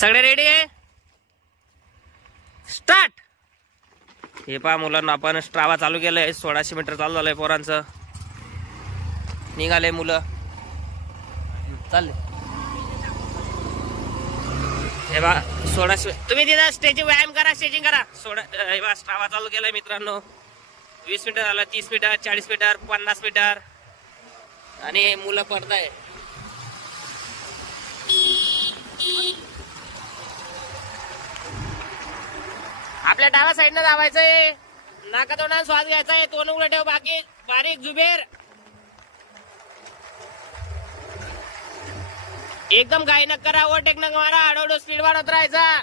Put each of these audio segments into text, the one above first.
सगळे रेडी आहे, स्टार्ट. हे पहा मुलांना, आपण स्ट्रावा चालू केलंय. 1600 मीटर चालू झालंय पोरांचं. निघाले मुलं, चालले. हे बा 1600. तुम्ही तिथं स्ट्रेचिंग व्यायाम करा, स्ट्रेचिंग करा. हे बा स्ट्रावा चालू केलाय मित्रांनो. 20 मीटर झालं, 30 मीटर, 40 मीटर, 50 मीटर आणि मुलं पडताय. आपल्या डाव्या साईडनं धावायचंय. नाका तोंडाने श्वास घ्यायचाय. तोंड उघडं ठेव. बाकी बारीक जुबेर. एकदम घाई न करा, ओव्हरटेक न मारा. हळूहळू स्पीड वाढवत राहायचा.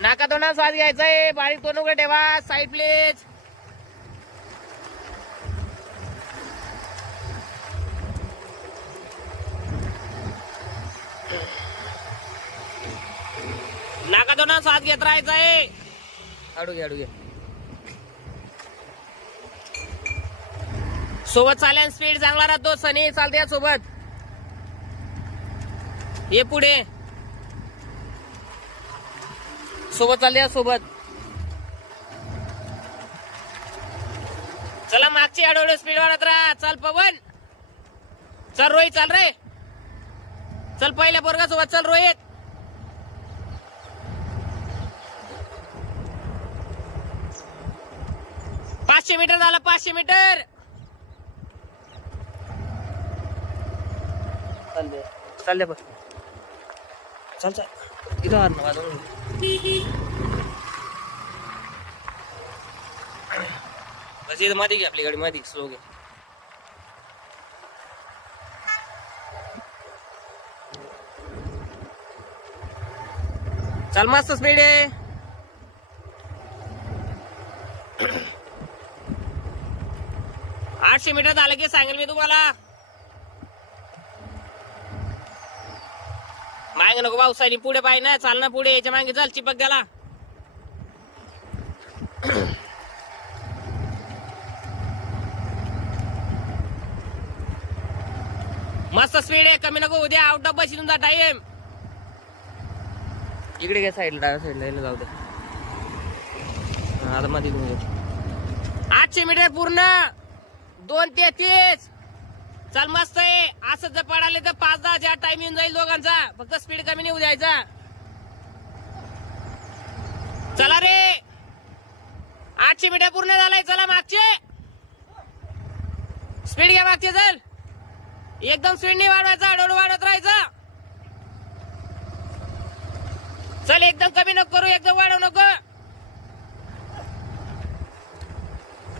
नाका तोंडाने श्वास घ्यायचाय. बारीक तोंड उघडं ठेवा. Side please. नाका तोंडाने श्वास घेत राहायचाय. हळू घे, हळू घे. सोबत चालेल, स्पीड चांगला राहतो. सनी चालते सोबत. ये पुढे सोबत चालते सोबत. चला मागची हळूहळू स्पीड वाढत राहा. चल पवन, चल रोहित, चाल रे. चल पहिल्या पोरगा सोबत. चल रोहित. पाचशे मीटर झालं, 500 मीटर. चालले पण चल चल. इथं मध्ये घे, आपली गाडी मध्ये स्लो घे. चल, मस्त स्पीड आहे. आठशे मीटर झालं की सांगेल मी तुम्हाला. मागे नको पावसाने. पुढे पाहिजे ना, चाल ना पुढे. याच्या मागे चाल, चिपक द्याला. मस्त स्पीड आहे, कमी नको उद्या. आउट ऑफ बस तुमचा टाइम. इकडे घ्या साईडला, डाव्या साईडला जाऊ दे. आता मध्ये 800 मीटर पूर्ण. 2:33. चल, मस्त आहे. असं जर पडाले तर 5-10 टाइम येऊन जाईल दोघांचा. फक्त स्पीड कमी नाही होऊ द्यायचा. चला रे, 800 मीटर पूर्ण झालाय. चला मागचे स्पीड घ्या. मागचे चल. एकदम स्पीड नाही वाढवायचा, हळूहळू वाढवत राहायचं. चल, एकदम कमी नको करू, एकदम वाढवू नको.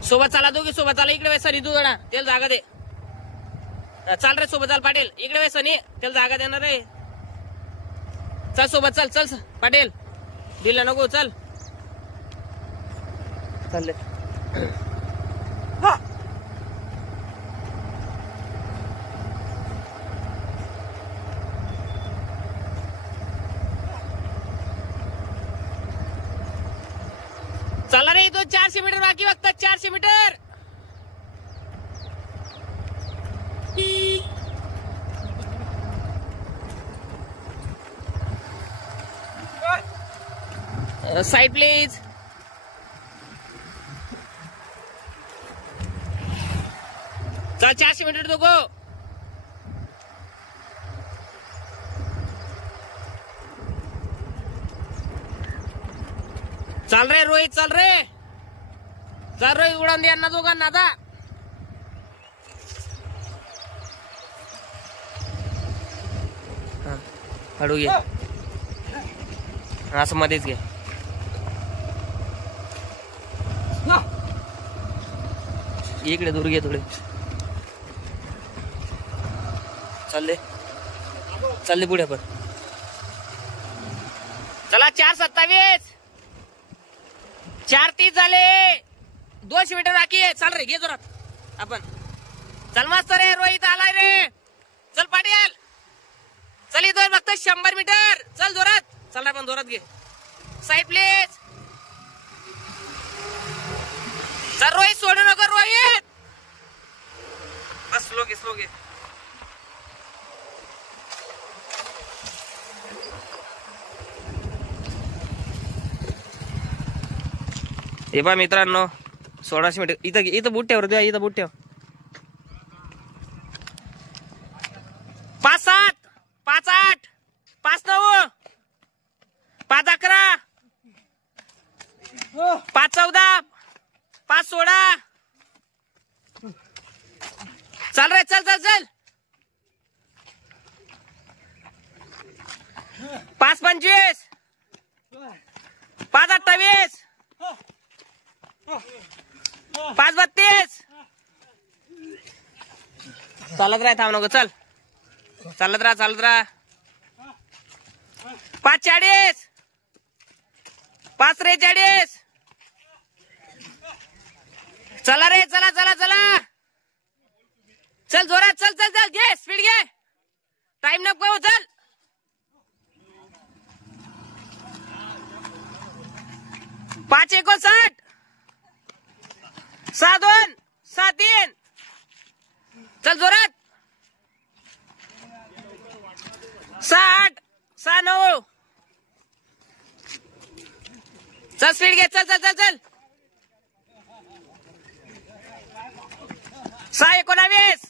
सोबत चला, दोघी सोबत चला. इकडे वे सनी, तू जरा त्याला जागा दे. चाल रे सोबत, चाल पाटील. इकडे वे सनी, त्याला जागा देणार रे. चल सोबत, चल चल पाटील. दिला नको, चल. चालले. चला रे, इथून 400 मीटर बाकी. फक्त 400 मीटर. Side please. चल, 400 मीटर दोघो. चल रे रोहित, चल रे. चल रोहित, उडवून द्या ना दोघांना आता. हळू घे, असं मध्येच घे. इकडे दूर घे थोडे. चालले चालले पुढे आपण. चला, 4:27. 4:30 झाले. 200 मीटर बाकी आहे. चल रे, घे जोरात आपण. चल, मस्त रे. रोहित आलाय रे. चल पाटील, चल. इथं फक्त 100 मीटर. चल जोरात. चल रे, पण जोरात घे. Side please. चल रोहित, सोडू नको रोहित. बस, स्लो घे. हे पहा मित्रांनो 1600 मीटर. इथं बूट ठेव रे, इथं बूट ठेव. 5-7 5-8 5-9 5-11 5-14 5-16. चल रे, चल चल चल. 5-25 5-28 5-32. चालत राह, थांब नको. चल चालत राहा 5-40 5-43. चला रे, चला चला चला. चल जोरात, चल चल चल. घे स्पीड घे, टाइम नको. चल 5-59 6-2 6-3. चल जोरात. 6-8 6-9. चल स्पीड घे, चल चल चल चल. 6-19.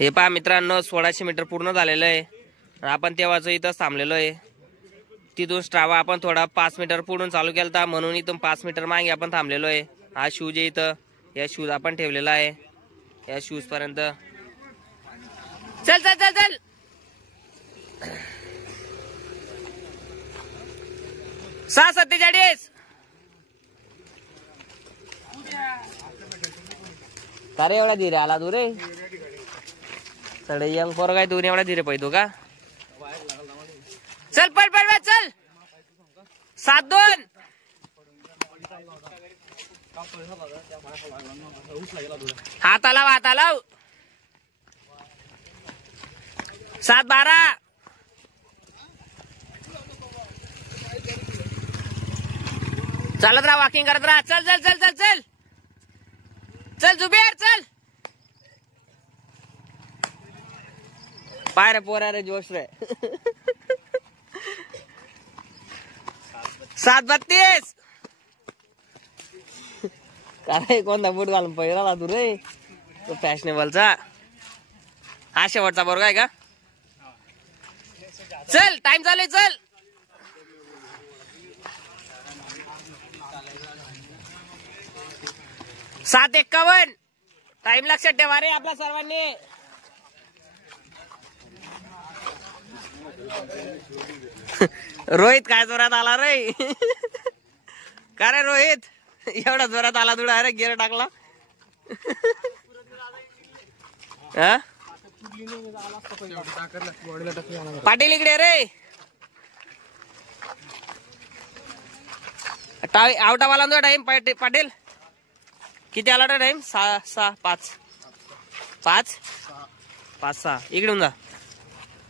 हे पहा मित्रांनो 1600 मीटर पूर्ण झालेलं आहे. आपण तेव्हाच इथं थांबलेलो आहे. तिथून स्ट्रावा आपण थोडा 5 मीटर पुढून चालू केलता, म्हणून इथून 5 मीटर मागे आपण थांबलेलो आहे. हा शूज आहे इथं, या शूज आपण ठेवलेला आहे या शूज पर्यंत. चल चल चल चल. 6-47. अरे एवढा धीरे आला तू रे. सडे यंग पोर काय तू एवढा धीरे पाहिजे का. चल पड पड चल. 7-2. हात आलाव. 7-12. चालत राहा, वॉकिंग करत राहा. चल चल चल चल चल चल जुबेर चल. पाय रे पोरा रे, जोश रे. 7-32. काय कोणता बूट घालून पहिला तू रे, तो फॅशनेबलचा. हा शेवटचा बरोबर आहे का. चल टाइम चालू आहे. चल 7-51. टाइम लक्षात ठेवा रे आपल्या सर्वांनी. रोहित काय जोरात आला रे. का रे रोहित एवढा जोरात आला तुला. अरे गिअर टाकला. पाटील इकडे रे. आवटावाला टाइम पाटील किती आला टाइम. 5-6 इकडून जा.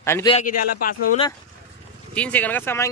आणि तुझ्या किती आला. 5-9 ना. 3 सेकंड कसा मागे.